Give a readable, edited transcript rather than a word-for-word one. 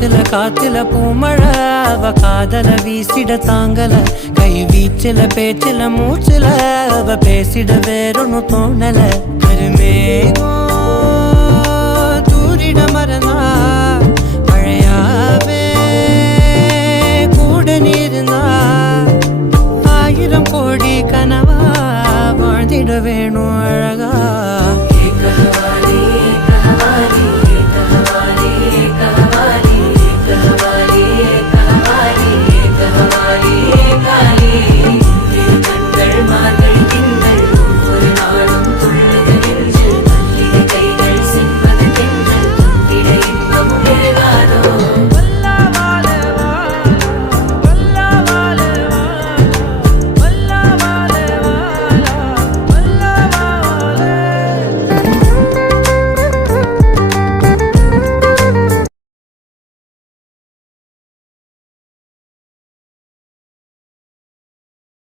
காத்துல பூமழை அவ காதல வீசிட தாங்கல கை வீச்சில பேச்சில மூச்சில அவ பேசிட வேறொன்னு தோணல கருமேகம் தூரிட மர